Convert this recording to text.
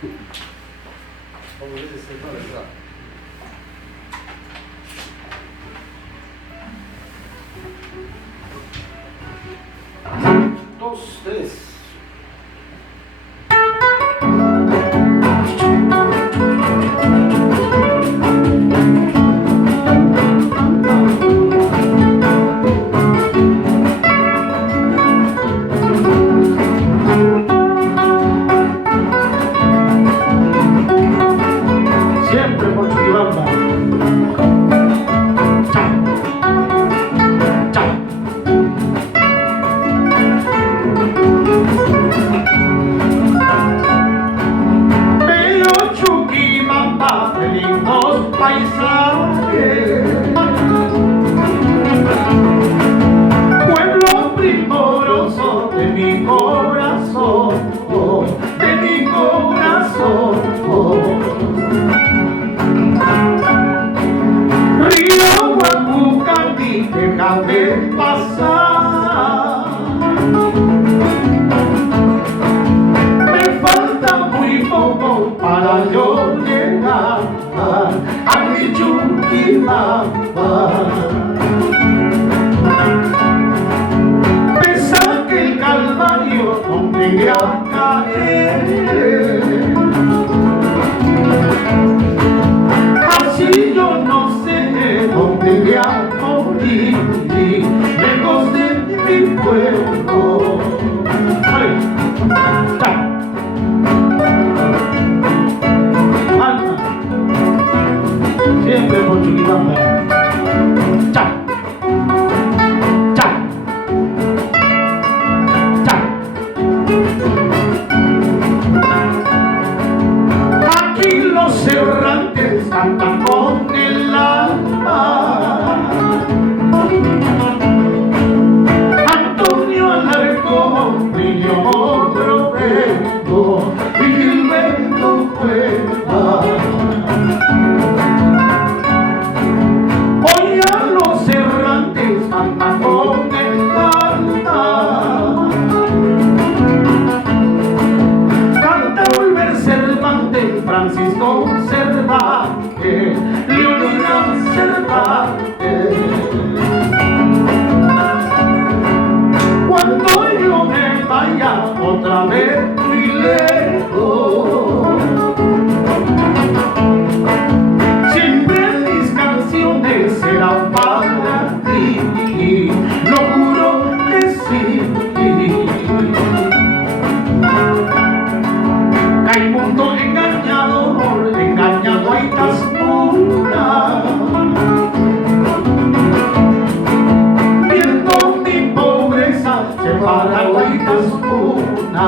Como dice Cervantes. Dos, tres. Siempre por chuquibamba. Chao. Chao. Bello chuquibamba de lindos paisajes, pueblo primoroso de mi corazón, de mi corazón. Río Guapucati, déjame pasar. Me falta muy poco para yo llegar a mi chuquibamba. Pesa que el calvario no llegue a caer. Así yo no sé dónde voy a morir, lejos de mi pueblo. Alma, siempre por chuquibamba. Chao. Chao. Chao. Aquí los errantes cantan con el alma. Antonio Alarcón, Trío, Roberto y Gilberto Cueva. Hoy a los errantes cantan con el alma. Canta volver Cervantes, Francisco Cervantes, Leonidas Cervantes. Cuando yo me vaya otra vez muy lejos, siempre mis canciones serán para ti, lo juro que sí. Caimundo engañador, engañado hay tasmuna. Viendo mi pobreza, separado hay tasmuna.